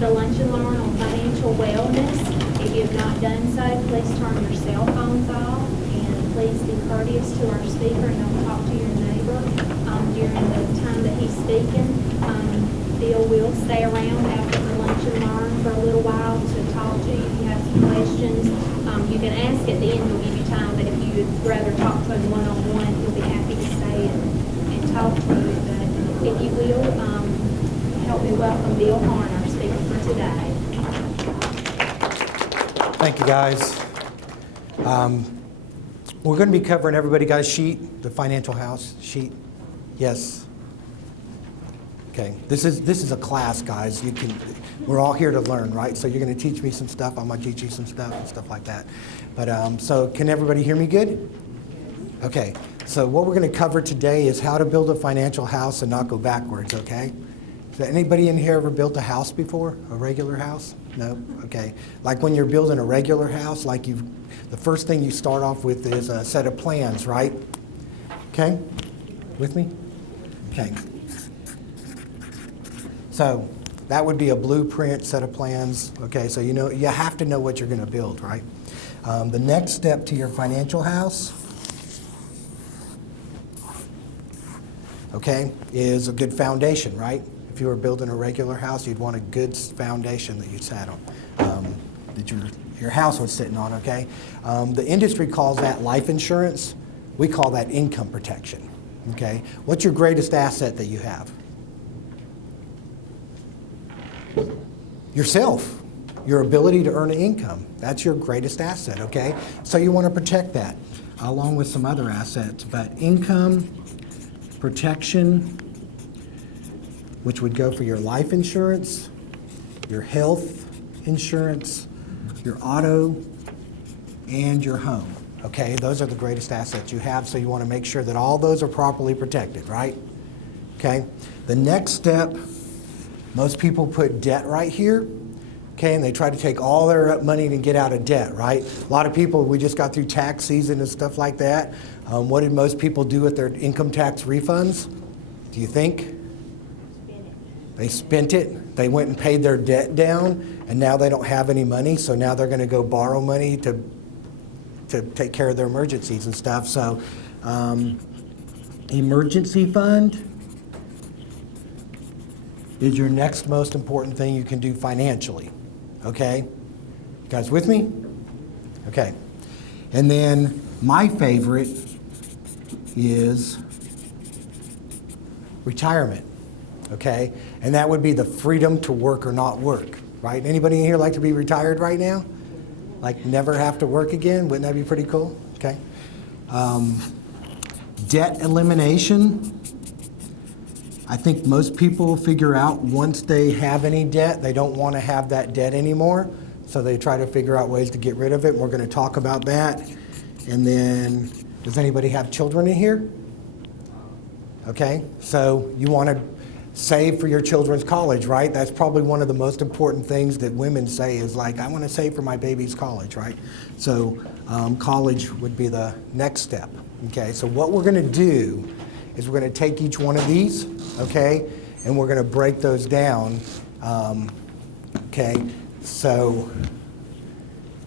the lunch and learn on financial wellness. If you have not done so, please turn your cell phones off and please be courteous to our speaker and don't talk to your neighbor during the time that he's speaking. Bill will stay around after the lunch and learn for a little while to talk to you if you have some questions. You can ask at the end, we'll give you time, but if you'd rather talk to him one-on-one, he'll be happy to stay and talk to you. But if you will, help me welcome Bill Harn, our speaker for today. Thank you, guys. We're going to be covering, everybody got a sheet, the financial house sheet? Yes. Okay. This is a class, guys. We're all here to learn, right? So you're going to teach me some stuff. I'm going to teach you some stuff and stuff like that. But so can everybody hear me good? Okay. So what we're going to cover today is how to build a financial house and not go backwards. Okay. So anybody in here ever built a house before? A regular house? No? Okay. Like when you're building a regular house, the first thing you start off with is a set of plans, right? Okay? With me? Okay. So that would be a blueprint set of plans. Okay, so you have to know what you're going to build, right? The next step to your financial house, okay, is a good foundation, right? If you were building a regular house, you'd want a good foundation that you sat on, that your house was sitting on, okay? The industry calls that life insurance. We call that income protection, okay? What's your greatest asset that you have? Yourself, your ability to earn an income. That's your greatest asset, okay? So you want to protect that along with some other assets. But income protection, which would go for your life insurance, your health insurance, your auto, and your home. Okay, those are the greatest assets you have, so you want to make sure that all those are properly protected, right? Okay, the next step, most people put debt right here, okay, and they try to take all their money to get out of debt, right? A lot of people, we just got through tax season and stuff like that. What did most people do with their income tax refunds? Do you think? They spent it. They went and paid their debt down, and now they don't have any money, so now they're going to go borrow money to take care of their emergencies and stuff. So, emergency fund is your next most important thing you can do financially. Okay? You guys with me? Okay. And then my favorite is retirement. Okay? And that would be the freedom to work or not work, right? Anybody in here like to be retired right now? Like never have to work again? Wouldn't that be pretty cool? Okay. Debt elimination. I think most people figure out once they have any debt, they don't want to have that debt anymore. So they try to figure out ways to get rid of it. We're going to talk about that. And then, does anybody have children in here? Okay. So you want to save for your children's college, right? That's probably one of the most important things that women say is like, I want to save for my baby's college, right? So college would be the next step. Okay. So what we're going to do is we're going to take each one of these, okay, and we're going to break those down. Okay, so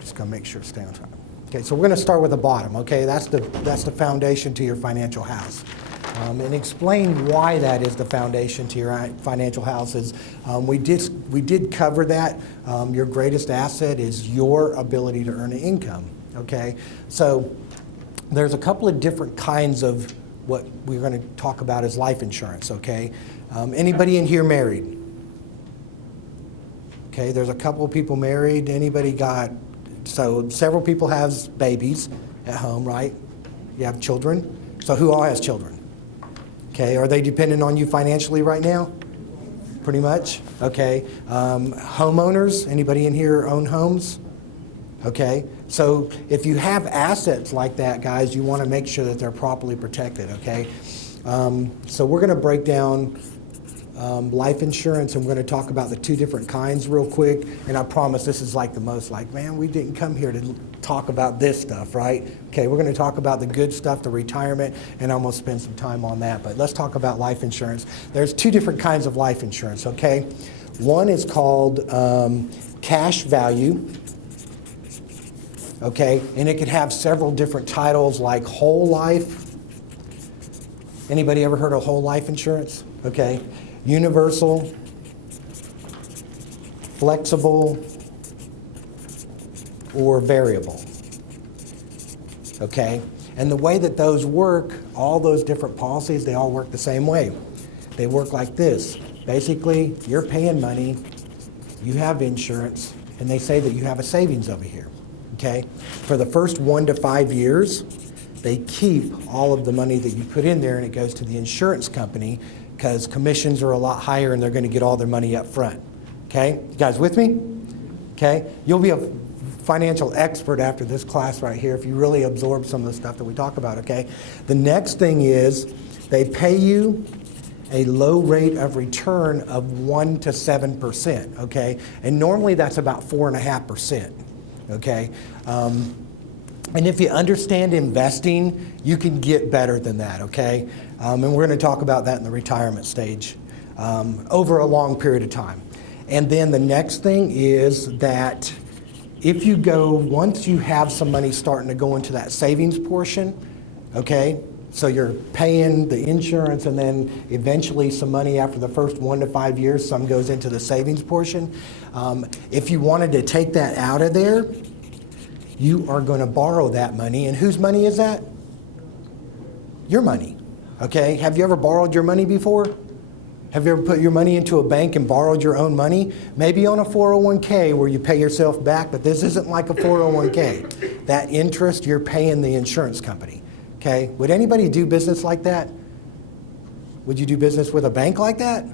just going to make sure it's stay on track. Okay, so we're going to start with the bottom. Okay, that's the foundation to your financial house, and explain why that is the foundation to your financial house. Is we did cover that. Your greatest asset is your ability to earn an income. Okay, so there's a couple of different kinds of what we're going to talk about as life insurance, okay? Anybody in here married? Okay, there's a couple of people married. Anybody so several people have babies at home, right? You have children. So who all has children? Okay, are they dependent on you financially right now? Pretty much, okay. Homeowners, anybody in here own homes? Okay, so if you have assets like that, guys, you want to make sure that they're properly protected, okay? So we're going to break down life insurance, and we're going to talk about the two different kinds real quick. And I promise this is like the most like, man, we didn't come here to talk about this stuff, right? Okay, we're going to talk about the good stuff, the retirement, and I'm going to spend some time on that. But let's talk about life insurance. There's two different kinds of life insurance, okay? One is called cash value, okay? And it could have several different titles like whole life. Anybody ever heard of whole life insurance? Okay. Universal, flexible, or variable. Okay? And the way that those work, all those different policies, they all work the same way. They work like this. Basically, you're paying money, you have insurance, and they say that you have a savings over here. Okay? For the first 1 to 5 years, they keep all of the money that you put in there and it goes to the insurance company because commissions are a lot higher and they're going to get all their money up front. Okay? You guys with me? Okay? You'll be a financial expert after this class right here if you really absorb some of the stuff that we talk about, okay? The next thing is they pay you a low rate of return of 1 to 7%, okay? And normally that's about 4.5%, okay? And if you understand investing, you can get better than that, okay? And we're going to talk about that in the retirement stage over a long period of time. And then the next thing is that if you go, once you have some money starting to go into that savings portion, okay, so you're paying the insurance and then eventually some money after the first 1 to 5 years, some goes into the savings portion. If you wanted to take that out of there, you are going to borrow that money. And whose money is that? Your money. Okay? Have you ever borrowed your money before? Have you ever put your money into a bank and borrowed your own money? Maybe on a 401k where you pay yourself back, but this isn't like a 401k. That interest, you're paying the insurance company. Okay? Would anybody do business like that? Would you do business with a bank like that?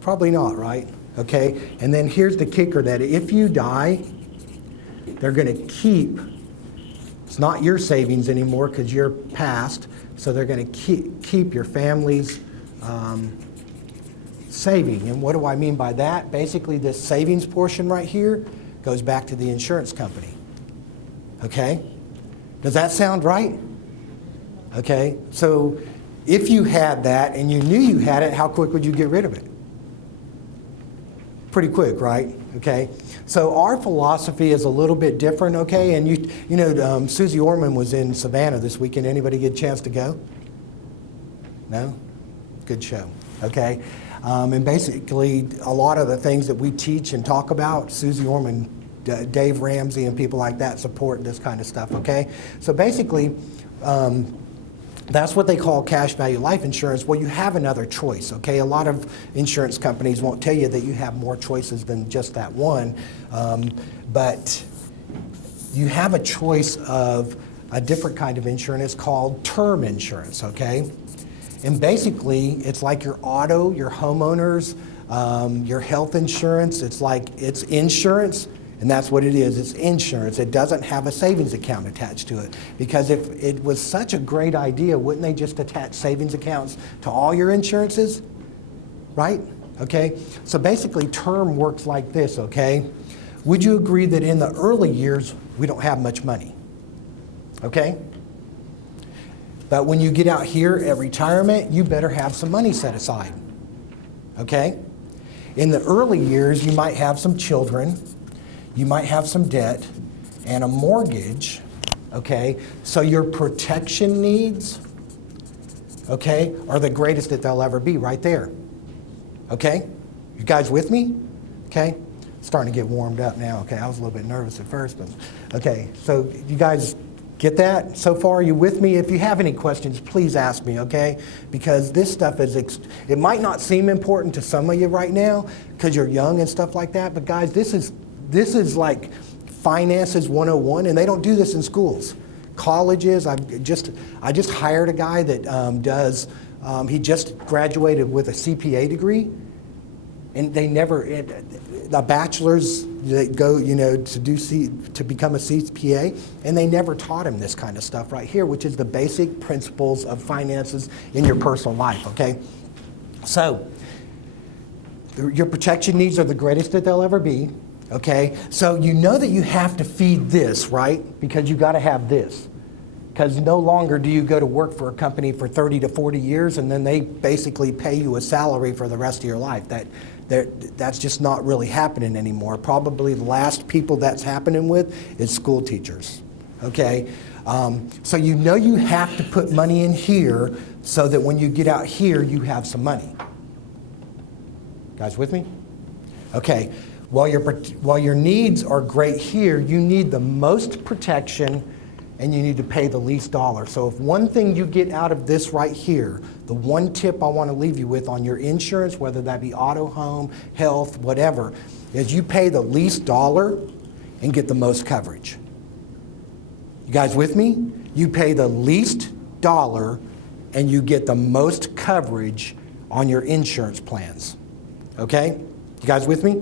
Probably not, right? Okay? And then here's the kicker, that if you die, they're going to keep, it's not your savings anymore because you're passed, so they're going to keep your family's saving. And what do I mean by that? Basically, this savings portion right here goes back to the insurance company. Okay? Does that sound right? Okay? So if you had that and you knew you had it, how quick would you get rid of it? Pretty quick, right? Okay? So our philosophy is a little bit different, okay? And you know, Susie Orman was in Savannah this weekend. Anybody get a chance to go? No? Good show, okay? And basically, a lot of the things that we teach and talk about, Susie Orman, Dave Ramsey, and people like that support this kind of stuff, okay? So basically, that's what they call cash value life insurance. Well, you have another choice, okay? A lot of insurance companies won't tell you that you have more choices than just that one, but you have a choice of a different kind of insurance called term insurance, okay? And basically, it's like your auto, your homeowners, your health insurance. It's insurance, and that's what it is. It's insurance. It doesn't have a savings account attached to it. Because if it was such a great idea, wouldn't they just attach savings accounts to all your insurances? Right? Okay? So basically, term works like this, okay? Would you agree that in the early years, we don't have much money? Okay? But when you get out here at retirement, you better have some money set aside. Okay? In the early years, you might have some children, you might have some debt, and a mortgage. Okay? So your protection needs, okay, are the greatest that they'll ever be right there. Okay? You guys with me? Okay? Starting to get warmed up now. Okay, I was a little bit nervous at first, but okay. So you guys get that so far? Are you with me? If you have any questions, please ask me, okay? Because this stuff is, it might not seem important to some of you right now because you're young and stuff like that, but guys, this is like finances 101, and they don't do this in schools. Colleges, I just hired a guy that he just graduated with a CPA degree, and they never, the bachelor's that go, to become a CPA, and they never taught him this kind of stuff right here, which is the basic principles of finances in your personal life, okay? So, your protection needs are the greatest that they'll ever be, okay? So you know that you have to feed this, right? Because you got to have this. Because no longer do you go to work for a company for 30 to 40 years and then they basically pay you a salary for the rest of your life. That's just not really happening anymore. Probably the last people that's happening with is school teachers, okay? So you know you have to put money in here so that when you get out here, you have some money. Guys with me? Okay, while your needs are great here, you need the most protection and you need to pay the least dollar. So if one thing you get out of this right here, the one tip I want to leave you with on your insurance, whether that be auto, home, health, whatever, is you pay the least dollar and get the most coverage. You guys with me? You pay the least dollar and you get the most coverage on your insurance plans. Okay? You guys with me?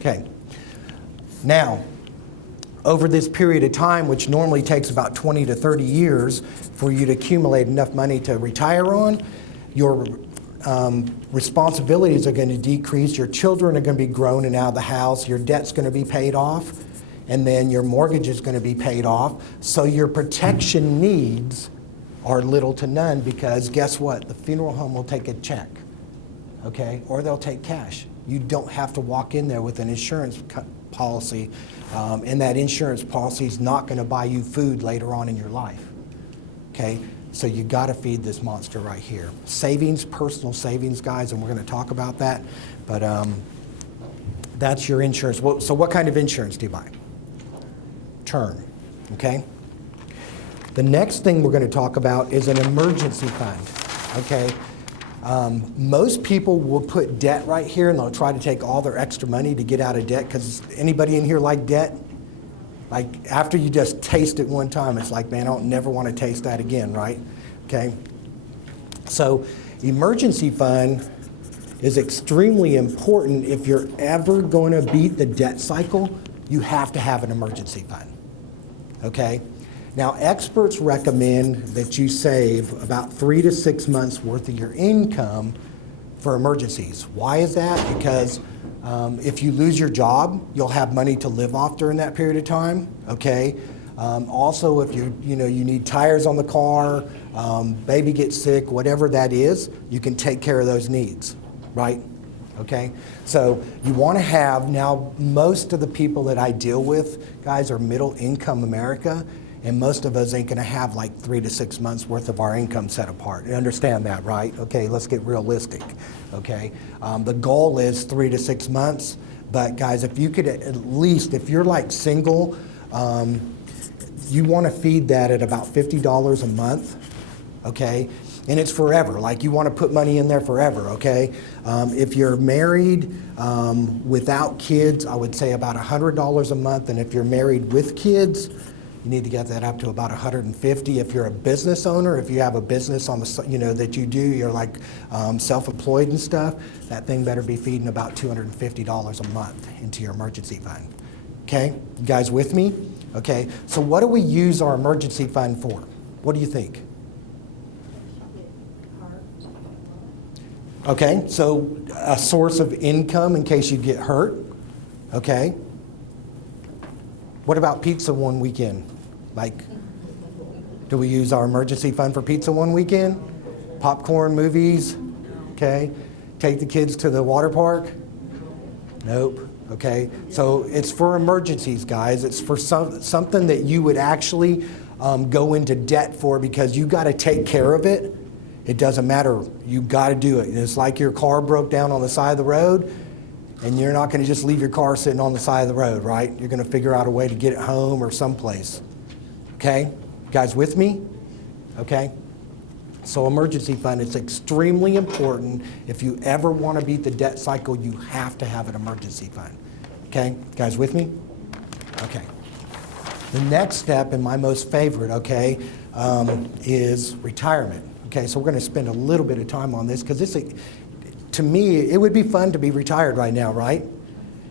Okay. Now, over this period of time, which normally takes about 20 to 30 years for you to accumulate enough money to retire on, your responsibilities are going to decrease, your children are going to be grown and out of the house, your debt's going to be paid off, and then your mortgage is going to be paid off. So your protection needs are little to none because guess what? The funeral home will take a check, okay? Or they'll take cash. You don't have to walk in there with an insurance policy, and that insurance policy is not going to buy you food later on in your life, okay? So you got to feed this monster right here. Savings, personal savings, guys, and we're going to talk about that, but that's your insurance. So what kind of insurance do you buy? Term, okay? The next thing we're going to talk about is an emergency fund, okay? Most people will put debt right here and they'll try to take all their extra money to get out of debt, because anybody in here like debt? Like after you just taste it one time, it's like, man, I don't never want to taste that again, right? Okay? So emergency fund is extremely important. If you're ever going to beat the debt cycle, you have to have an emergency fund, okay? Now, experts recommend that you save about 3 to 6 months worth of your income for emergencies. Why is that? Because if you lose your job, you'll have money to live off during that period of time, okay? Also, if you need tires on the car, baby gets sick, whatever that is, you can take care of those needs, right? Okay? So you want to have, now most of the people that I deal with, guys, are middle income America, and most of us ain't going to have like 3 to 6 months worth of our income set apart. You understand that, right? Okay, let's get realistic, okay? The goal is 3 to 6 months, but guys, if you could at least, if you're like single, you want to feed that at about $50 a month, okay? And it's forever, like you want to put money in there forever, okay? If you're married without kids, I would say about $100 a month, and if you're married with kids, you need to get that up to about $150. If you're a business owner, if you have a business on the, that you do, you're like self-employed and stuff, that thing better be feeding about $250 a month into your emergency fund. Okay, you guys with me? Okay, so what do we use our emergency fund for? What do you think? Okay, so a source of income in case you get hurt. Okay. What about pizza one weekend? Like, do we use our emergency fund for pizza one weekend? Popcorn, movies? Okay. Take the kids to the water park? Nope. Okay. So it's for emergencies, guys. It's for something that you would actually go into debt for because you got to take care of it. It doesn't matter. You got to do it. It's like your car broke down on the side of the road. And you're not going to just leave your car sitting on the side of the road, right? You're going to figure out a way to get it home or someplace. Okay? You guys with me? Okay? So emergency fund is extremely important. If you ever want to beat the debt cycle, you have to have an emergency fund. Okay? You guys with me? Okay. The next step, and my most favorite, okay, is retirement. Okay, so we're going to spend a little bit of time on this because to me, it would be fun to be retired right now, right?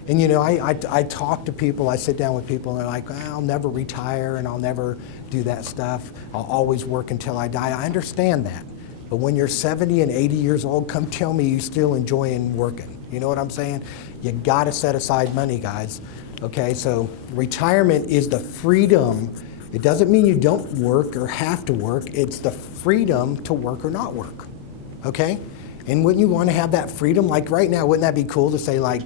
And I talk to people, I sit down with people, and they're like, I'll never retire and I'll never do that stuff. I'll always work until I die. I understand that. But when you're 70 and 80 years old, come tell me you still enjoying working. You know what I'm saying? You got to set aside money, guys. Okay, so retirement is the freedom. It doesn't mean you don't work or have to work. It's the freedom to work or not work. Okay? And wouldn't you want to have that freedom? Like right now, wouldn't that be cool to say like,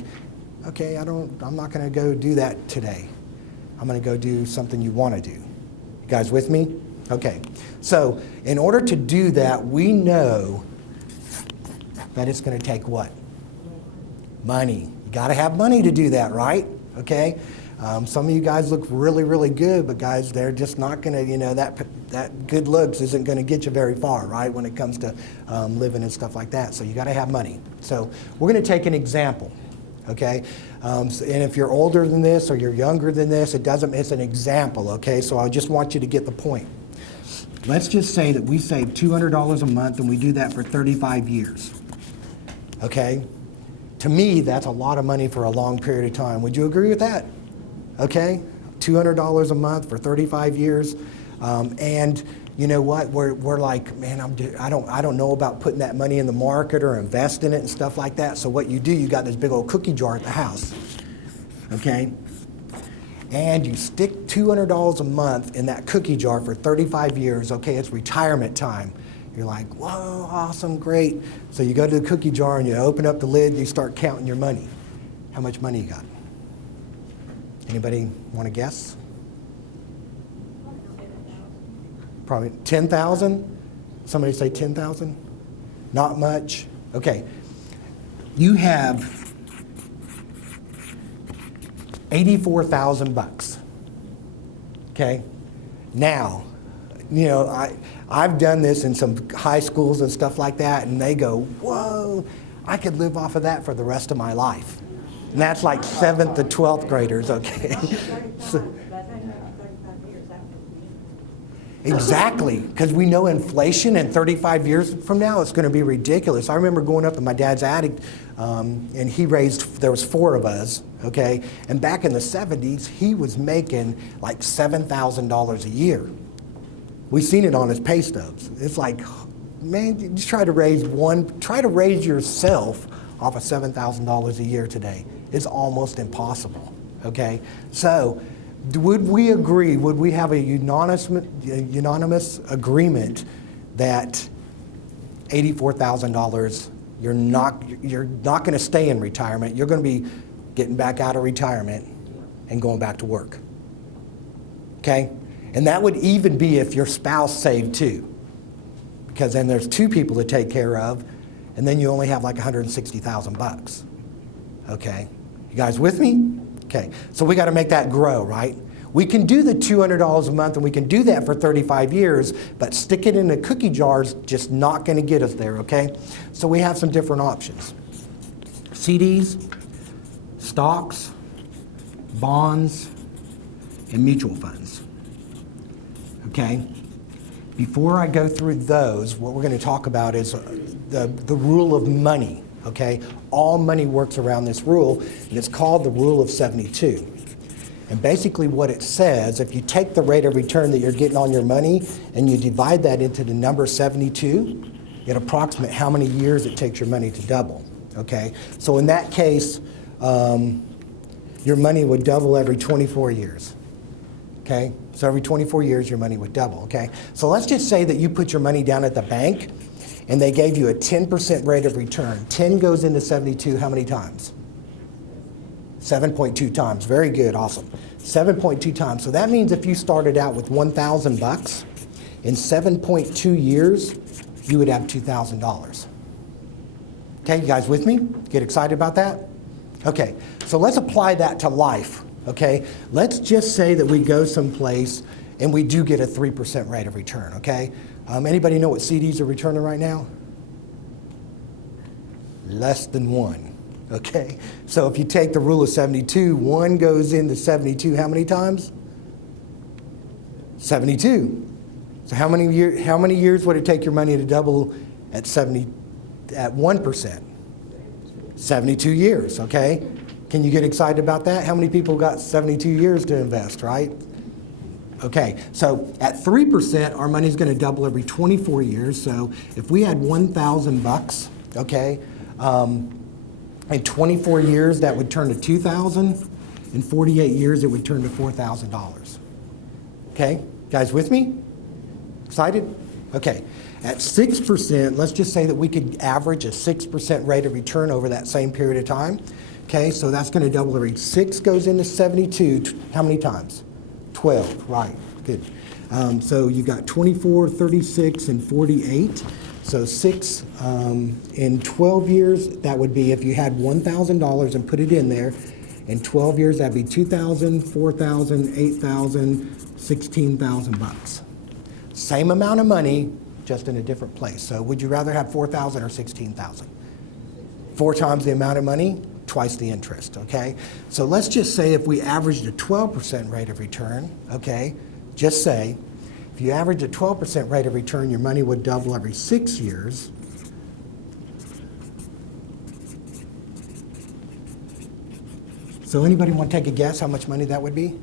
okay, I'm not going to go do that today. I'm going to go do something you want to do. You guys with me? Okay. So in order to do that, we know that it's going to take what? Money. You got to have money to do that, right? Okay. Some of you guys look really, really good, but guys, they're just not going to, that good looks isn't going to get you very far, right, when it comes to living and stuff like that. So you got to have money. So we're going to take an example, okay? And if you're older than this or you're younger than this, it's an example, okay? So I just want you to get the point. Let's just say that we save $200 a month and we do that for 35 years, okay? To me, that's a lot of money for a long period of time. Would you agree with that? Okay, $200 a month for 35 years, and you know what? We're like, man, I don't know about putting that money in the market or invest in it and stuff like that. So what you do, you got this big old cookie jar at the house, okay, and you stick $200 a month in that cookie jar for 35 years. Okay, it's retirement time. You're like, whoa, awesome, great. So you go to the cookie jar and you open up the lid and you start counting your money. How much money you got? Anybody want to guess? Probably 10,000? Somebody say 10,000? Not much? Okay. You have 84,000 bucks. Okay? Now, I've done this in some high schools and stuff like that, and they go, whoa, I could live off of that for the rest of my life. And that's like 7th to 12th graders, okay? Exactly, because we know inflation, and 35 years from now, it's going to be ridiculous. I remember going up in my dad's attic, and there was 4 of us, okay? And back in the 70s, he was making like $7,000 a year. We've seen it on his pay stubs. It's like, man, just try to raise yourself off of $7,000 a year today. It's almost impossible, okay? So would we agree, would we have a unanimous agreement that $84,000, you're not going to stay in retirement, you're going to be getting back out of retirement and going back to work, okay? And that would even be if your spouse saved too, because then there's 2 people to take care of, and then you only have like 160,000 bucks. Okay, you guys with me? Okay, so we got to make that grow, right? We can do the $200 a month, and we can do that for 35 years, but stick it in a cookie jar is just not going to get us there, okay? So we have some different options. CDs, stocks, bonds, and mutual funds, okay? Before I go through those, what we're going to talk about is the rule of money, okay? All money works around this rule, and it's called the rule of 72. And basically what it says, if you take the rate of return that you're getting on your money and you divide that into the number 72, it approximates how many years it takes your money to double, okay? So in that case, your money would double every 24 years, okay? So every 24 years, your money would double, okay? So let's just say that you put your money down at the bank and they gave you a 10% rate of return. 10 goes into 72 how many times? 7.2 times. Very good, awesome. 7.2 times. So that means if you started out with 1,000 bucks, in 7.2 years, you would have $2,000. Okay, you guys with me? Get excited about that? Okay, so let's apply that to life, okay? Let's just say that we go someplace and we do get a 3% rate of return, okay? Anybody know what CDs are returning right now? Less than 1, okay? So if you take the rule of 72, 1 goes into 72 how many times? 72. So how many years would it take your money to double at 1%? 72 years, okay? Can you get excited about that? How many people got 72 years to invest, right? Okay, so at 3%, our money's going to double every 24 years. So if we had 1,000 bucks, okay, in 24 years, that would turn to 2,000. In 48 years, it would turn to $4,000. Okay, guys with me? Excited? Okay, at 6%, let's just say that we could average a 6% rate of return over that same period of time. Okay, so that's going to double every 6 goes into 72. How many times? 12, right, good. So you got 24, 36, and 48. So 6 in 12 years, that would be if you had $1,000 and put it in there. In 12 years, that'd be $2,000, $4,000, $8,000, $16,000. Same amount of money, just in a different place. So would you rather have $4,000 or $16,000? 4 times the amount of money, twice the interest, okay? So let's just say if we averaged a 12% rate of return, okay? Just say, if you average a 12% rate of return, your money would double every 6 years. So anybody want to take a guess how much money that would be?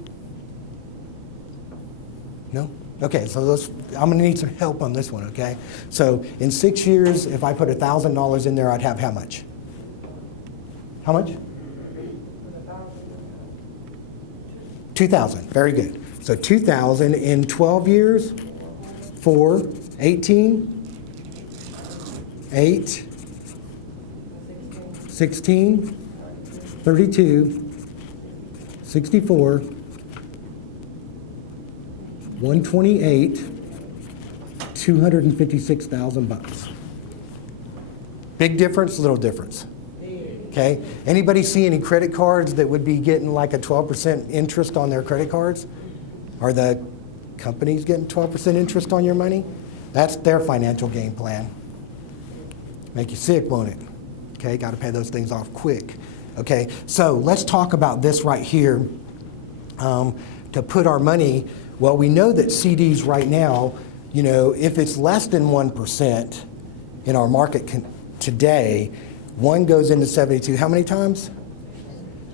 No? Okay, so I'm going to need some help on this one, okay? So in 6 years, if I put $1,000 in there, I'd have how much? How much? 2,000, very good. So 2,000 in 12 years, 4, 18, 8, 16, 32, 64, 128, 256,000 bucks. Big difference, little difference. Okay. Anybody see any credit cards that would be getting like a 12% interest on their credit cards? Are the companies getting 12% interest on your money? That's their financial game plan. Make you sick, won't it? Okay, got to pay those things off quick. Okay, so let's talk about this right here. To put our money, well, we know that CDs right now, you know, if it's less than 1% in our market today, one goes into 72. How many times?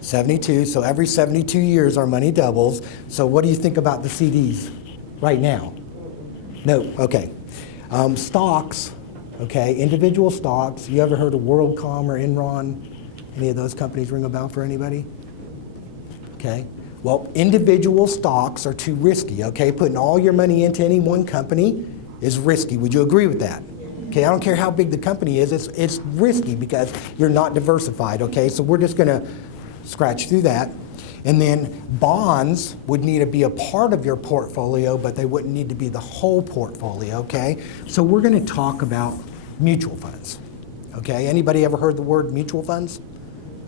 72. So every 72 years, our money doubles. So what do you think about the CDs right now? No. Okay. Stocks. Okay. Individual stocks. You ever heard of WorldCom or Enron? Any of those companies ring a bell for anybody? Okay. Well, individual stocks are too risky. Okay. Putting all your money into any one company is risky. Would you agree with that? Okay, I don't care how big the company is, it's risky because you're not diversified, okay? So we're just gonna scratch through that. And then bonds would need to be a part of your portfolio, but they wouldn't need to be the whole portfolio, okay? So we're gonna talk about mutual funds, okay? Anybody ever heard the word mutual funds?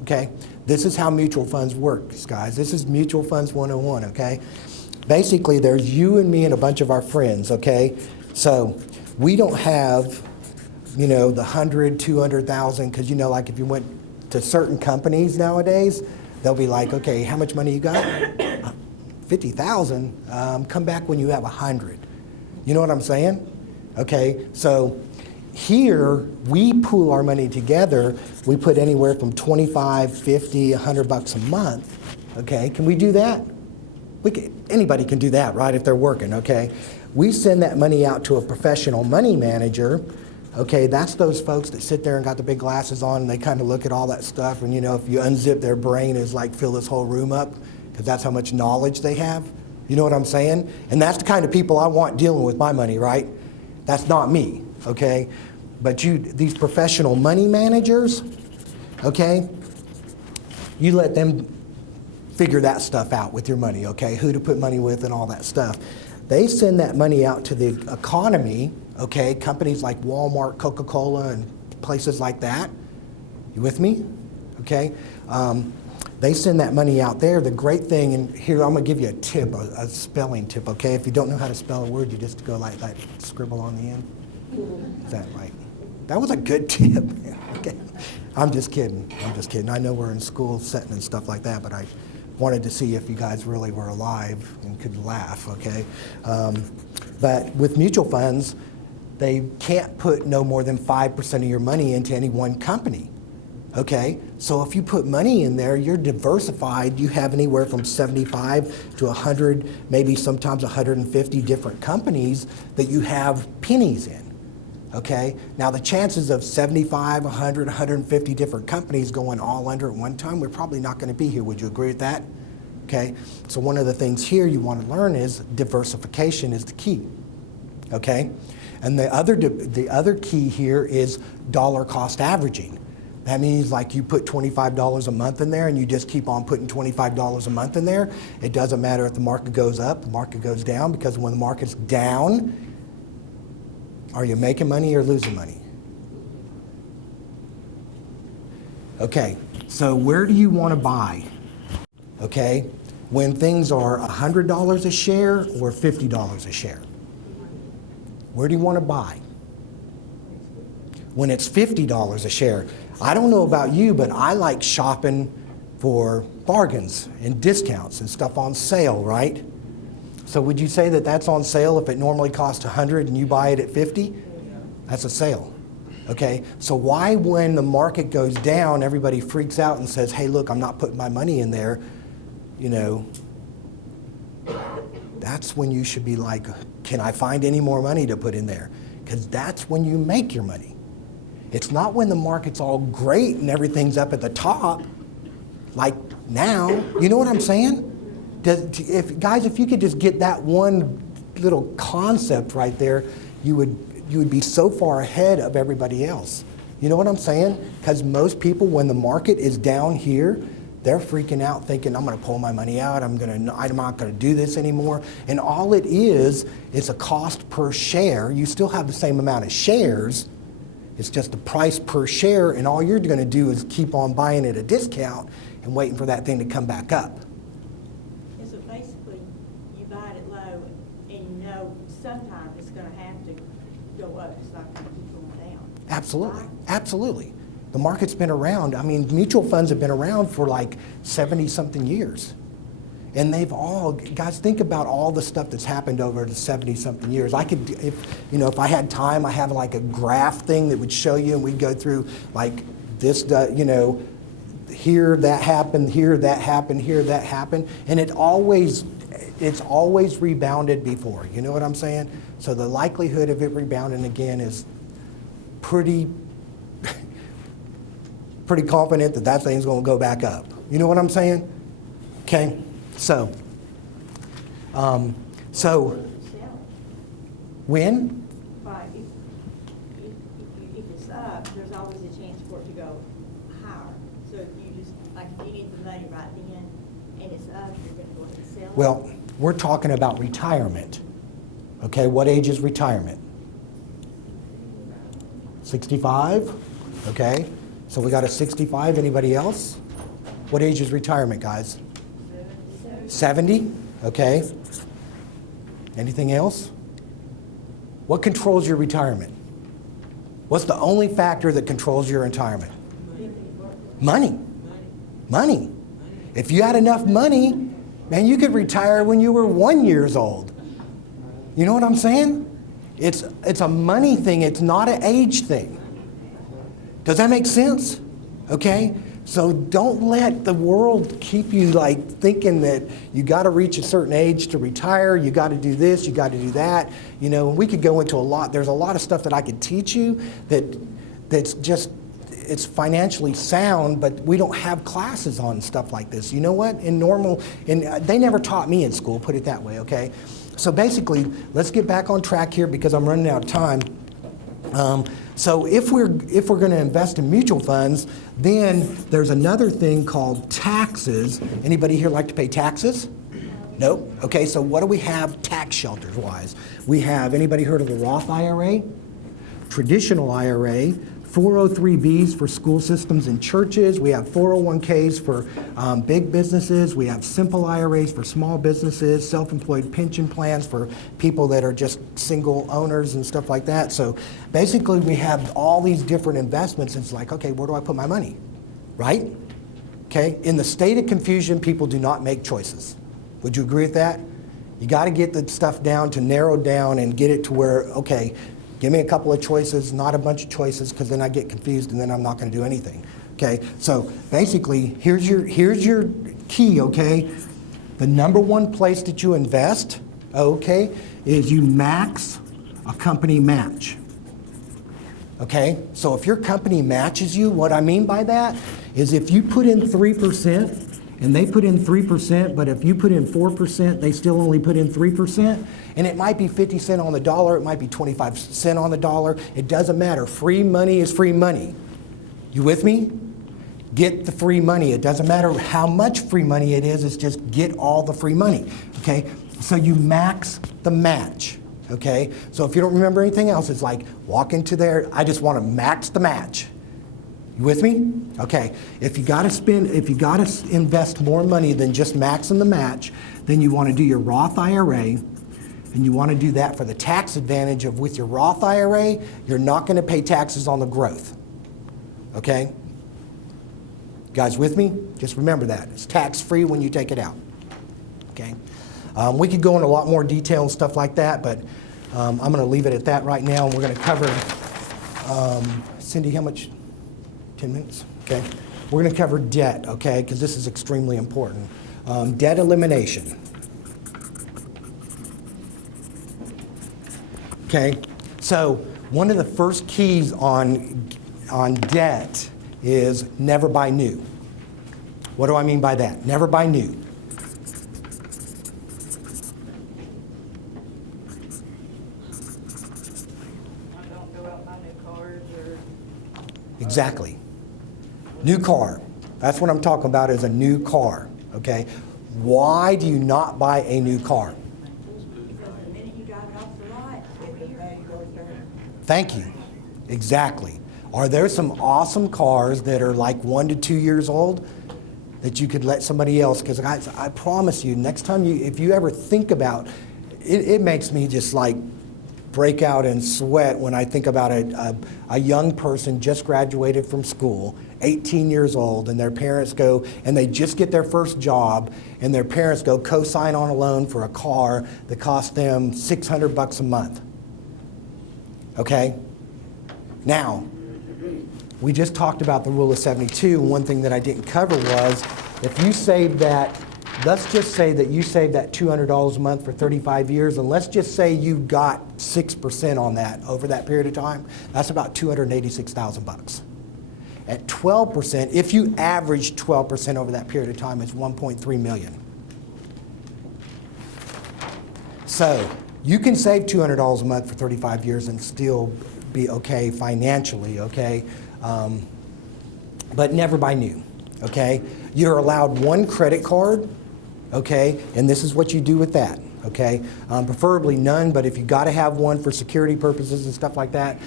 Okay, this is how mutual funds work, guys. This is mutual funds 101, okay? Basically, there's you and me and a bunch of our friends, okay? So we don't have, you know, the 100, 200,000, because, you know, like if you went to certain companies nowadays, they'll be like, okay, how much money you got? 50,000. Come back when you have 100. You know what I'm saying? Okay, so here we pool our money together. We put anywhere from 25, 50, 100 bucks a month. Okay, can we do that? Anybody can do that, right, if they're working, okay? We send that money out to a professional money manager. Okay, that's those folks that sit there and got the big glasses on and they kind of look at all that stuff, and you know, if you unzip their brain, is like fill this whole room up, because that's how much knowledge they have. You know what I'm saying? And that's the kind of people I want dealing with my money, right? That's not me, okay? But these professional money managers, okay, you let them figure that stuff out with your money, okay? Who to put money with and all that stuff. They send that money out to the economy, okay? Companies like Walmart, Coca-Cola, and places like that. You with me? Okay? They send that money out there. The great thing, and here I'm gonna give you a tip, a spelling tip, okay? If you don't know how to spell a word, you just go like that, scribble on the end. Is that right? That was a good tip. Okay. I'm just kidding. I'm just kidding. I know we're in school setting and stuff like that, but I wanted to see if you guys really were alive and could laugh, okay? But with mutual funds, they can't put no more than 5% of your money into any one company, okay? So if you put money in there, you're diversified. You have anywhere from 75 to 100, maybe sometimes 150 different companies that you have pennies in, okay? Now the chances of 75, 100, 150 different companies going all under at one time, we're probably not gonna be here. Would you agree with that? Okay, so one of the things here you wanna learn is diversification is the key, okay? And the other key here is dollar cost averaging. That means like you put $25 a month in there and you just keep on putting $25 a month in there. It doesn't matter if the market goes up, the market goes down, because when the market's down, are you making money or losing money? Okay, so where do you want to buy? Okay, when things are $100 a share or $50 a share? Where do you want to buy? When it's $50 a share. I don't know about you, but I like shopping for bargains and discounts and stuff on sale, right? So would you say that that's on sale if it normally costs $100 and you buy it at $50? That's a sale. Okay, so why when the market goes down, everybody freaks out and says, hey, look, I'm not putting my money in there, you know, that's when you should be like, can I find any more money to put in there? Because that's when you make your money. It's not when the market's all great and everything's up at the top, like now. You know what I'm saying? If you could just get that one little concept right there, you would be so far ahead of everybody else. You know what I'm saying? Because most people, when the market is down here, they're freaking out thinking, I'm going to pull my money out, I'm not going to do this anymore. And all it is a cost per share. You still have the same amount of shares. It's just the price per share, and all you're going to do is keep on buying at a discount and waiting for that thing to come back up. Yeah, so basically, you buy it at low, and you know sometime it's going to have to go up. It's not going to keep going down. Absolutely, Right? absolutely. The market's been around. I mean, mutual funds have been around for like 70-something years. And they've all, guys, think about all the stuff that's happened over the 70-something years. I could, if I had time, I have like a graph thing that would show you, and we'd go through like this, here that happened, here that happened, here that happened, and it's always rebounded before. You know what I'm saying? So the likelihood of it rebounding again is pretty confident that thing's going to go back up. You know what I'm saying? Okay. So when? Right. If it's up, there's always a chance for it to go higher. So if you just, like, if you need the money right then and it's up, you're going to go ahead and sell it. Well, we're talking about retirement. Okay, what age is retirement? 65? Okay, so we got a 65. Anybody else? What age is retirement, guys? 70? Okay. Anything else? What controls your retirement? What's the only factor that controls your retirement? Money. Money. If you had enough money, man, you could retire when you were 1 year old. You know what I'm saying? It's a money thing. It's not an age thing. Does that make sense? Okay? So don't let the world keep you like thinking that you got to reach a certain age to retire, you got to do this, you got to do that. You know, we could go into a lot. There's a lot of stuff that I could teach you that's just, it's financially sound, but we don't have classes on stuff like this. You know what? They never taught me in school, put it that way, okay? So basically, let's get back on track here because I'm running out of time. So if we're going to invest in mutual funds, then there's another thing called taxes. Anybody here like to pay taxes? Nope. Okay, so what do we have tax shelters wise? We have, anybody heard of the Roth IRA? Traditional IRA, 403Bs for school systems and churches. We have 401Ks for big businesses. We have simple IRAs for small businesses, self-employed pension plans for people that are just single owners and stuff like that. So basically we have all these different investments. It's like, okay, where do I put my money? Right? Okay, in the state of confusion, people do not make choices. Would you agree with that? You got to get the stuff down to narrow down and get it to where, okay, give me a couple of choices, not a bunch of choices, because then I get confused and then I'm not going to do anything. Okay, so basically, here's your key. Okay, the number one place that you invest, okay, is you max a company match. Okay, so if your company matches you, what I mean by that is if you put in 3% and they put in 3%, but if you put in 4%, they still only put in 3%, and it might be 50 cents on the dollar, it might be 25 cents on the dollar, it doesn't matter. Free money is free money. You with me? Get the free money. It doesn't matter how much free money it is, it's just get all the free money, okay? So you max the match, okay? So if you don't remember anything else, it's like walk into there, I just want to max the match. You with me? Okay. If you got to invest more money than just maxing the match, then you want to do your Roth IRA, and you want to do that for the tax advantage of with your Roth IRA, you're not going to pay taxes on the growth. Okay? You guys with me? Just remember that. It's tax-free when you take it out. Okay? We could go into a lot more detail and stuff like that, but I'm going to leave it at that right now, and we're going to cover, Cindy, how much? 10 minutes? Okay. We're going to cover debt, okay, because this is extremely important. Debt elimination. Okay. So one of the first keys on debt is never buy new. What do I mean by that? Never buy new. I don't go out and buy new cars or... Exactly. New car. That's what I'm talking about is a new car, okay? Why do you not buy a new car? Because the minute you drive it off the lot, every year it goes down. Thank you. Exactly. Are there some awesome cars that are like 1 to 2 years old that you could let somebody else? Because guys, I promise you, next time if you ever think about, it makes me just like break out in sweat when I think about a young person just graduated from school, 18 years old, and their parents go, and they just get their first job, and their parents go co-sign on a loan for a car that costs them $600 a month. Okay? Now, we just talked about the rule of 72. One thing that I didn't cover was if you save that, let's just say that you saved that $200 a month for 35 years, and let's just say you got 6% on that over that period of time, that's about $286,000. At 12%, if you average 12% over that period of time, it's $1.3 million. So you can save $200 a month for 35 years and still be okay financially, okay? But never buy new, okay? You're allowed one credit card, okay? And this is what you do with that, okay? Preferably none, but if you got to have one for security purposes and stuff like that,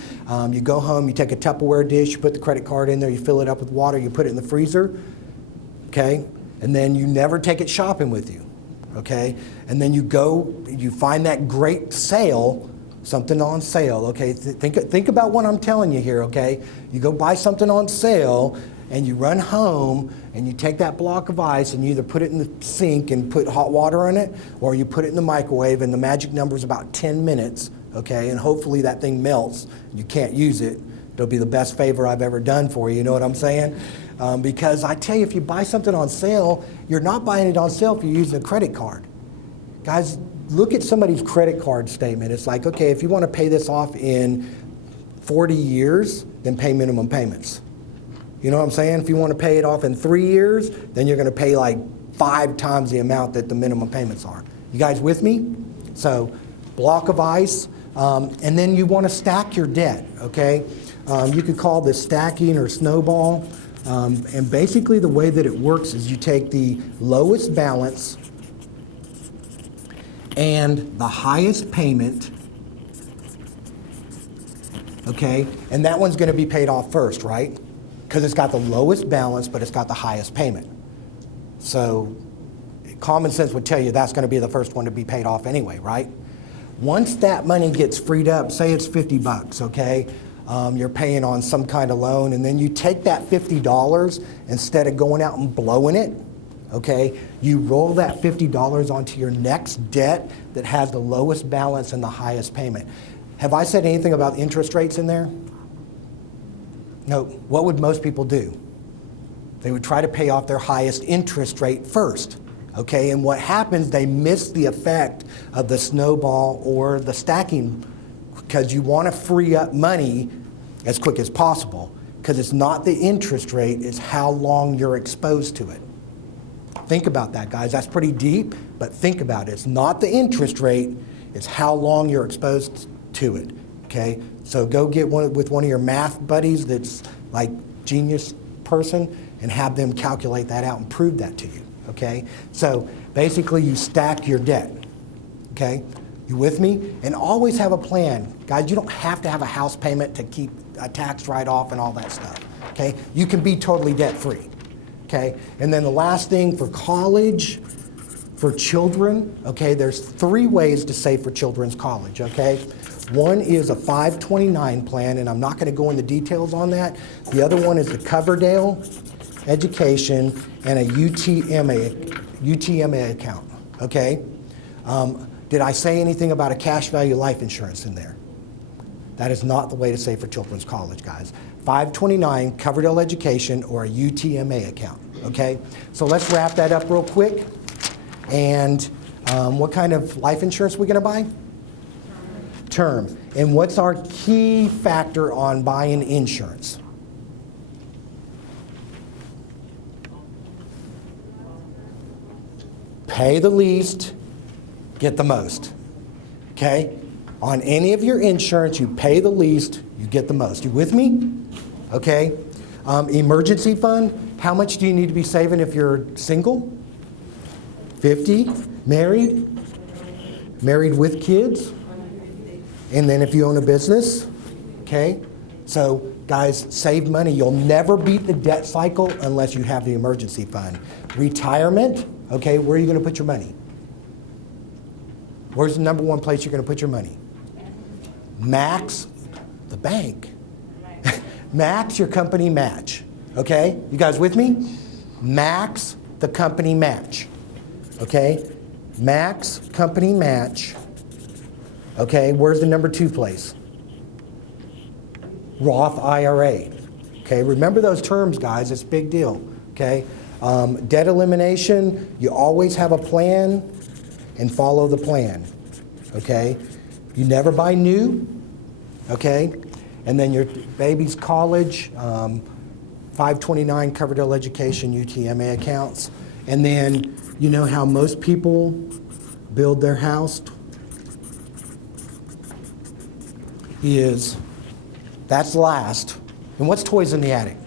you go home, you take a Tupperware dish, you put the credit card in there, you fill it up with water, you put it in the freezer, okay? And then you never take it shopping with you, okay? And then you go, you find that great sale, something on sale, okay? Think about what I'm telling you here, okay? You go buy something on sale, and you run home, and you take that block of ice, and you either put it in the sink and put hot water in it, or you put it in the microwave, and the magic number is about 10 minutes, okay? And hopefully that thing melts. You can't use it. It'll be the best favor I've ever done for you, you know what I'm saying? Because I tell you, if you buy something on sale, you're not buying it on sale if you're using a credit card. Guys, look at somebody's credit card statement. It's like, okay, if you want to pay this off in 40 years, then pay minimum payments. You know what I'm saying? If you want to pay it off in 3 years, then you're going to pay like 5 times the amount that the minimum payments are. You guys with me? So, block of ice, and then you want to stack your debt, okay? You could call this stacking or snowball, and basically the way that it works is you take the lowest balance and the highest payment, okay? And that one's going to be paid off first, right? Because it's got the lowest balance, but it's got the highest payment. So common sense would tell you that's going to be the first one to be paid off anyway, right? Once that money gets freed up, say it's $50, okay? You're paying on some kind of loan, and then you take that $50, instead of going out and blowing it, okay, you roll that $50 onto your next debt that has the lowest balance and the highest payment. Have I said anything about interest rates in there? No. What would most people do? They would try to pay off their highest interest rate first, okay? And what happens, they miss the effect of the snowball or the stacking, because you want to free up money as quick as possible, because it's not the interest rate, it's how long you're exposed to it. Think about that, guys. That's pretty deep, but think about it. It's not the interest rate, it's how long you're exposed to it, okay? So go get with one of your math buddies that's like genius person and have them calculate that out and prove that to you, okay? So basically you stack your debt, okay? You with me? And always have a plan. Guys, you don't have to have a house payment to keep a tax write-off and all that stuff, okay? You can be totally debt-free, okay? And then the last thing for college, for children, okay, there's 3 ways to save for children's college, okay? One is a 529 plan, and I'm not going to go into details on that. The other one is the Coverdale Education and a UTMA account, okay? Did I say anything about a cash value life insurance in there? That is not the way to save for children's college, guys. 529, Coverdale Education, or a UTMA account, okay? So let's wrap that up real quick. And what kind of life insurance are we gonna buy? Term. And what's our key factor on buying insurance? Pay the least, get the most, okay? On any of your insurance, you pay the least, you get the most. You with me? Okay. Emergency fund, how much do you need to be saving if you're single? 50? Married? Married with kids? And then if you own a business, okay? So guys, save money. You'll never beat the debt cycle unless you have the emergency fund. Retirement, okay, where are you gonna put your money? Where's the number one place you're gonna put your money? Max, the bank. Max your company match, okay? You guys with me? Max the company match, okay? Max company match, okay? Where's the number 2 place? Roth IRA, okay? Remember those terms, guys, it's a big deal, okay? Debt elimination, you always have a plan and follow the plan, okay? You never buy new, okay? And then your baby's college, 529 Coverdale Education, UTMA accounts. And then you know how most people build their house is, that's last. And what's toys in the attic?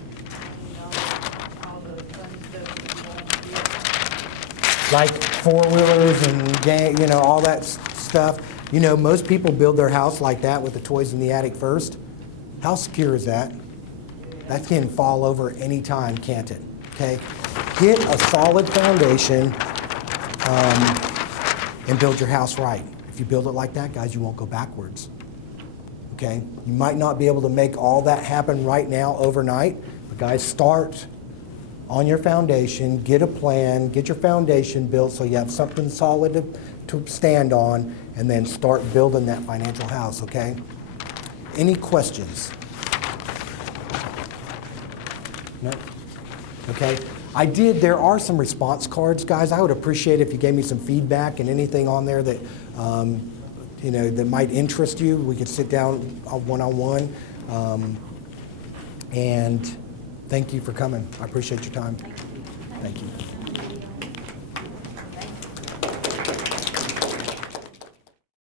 Like 4-wheelers and you know, all that stuff. You know, most people build their house like that with the toys in the attic first. How secure is that? That can fall over any time, can't it? Okay? Get a solid foundation and build your house right. If you build it like that, guys, you won't go backwards. Okay? You might not be able to make all that happen right now overnight, but guys, start on your foundation, get a plan, get your foundation built so you have something solid to stand on, and then start building that financial house, okay? Any questions? No? Okay. There are some response cards, guys. I would appreciate if you gave me some feedback and anything on there that, you know, that might interest you. We could sit down one-on-one. And thank you for coming. I appreciate your time. Thank you.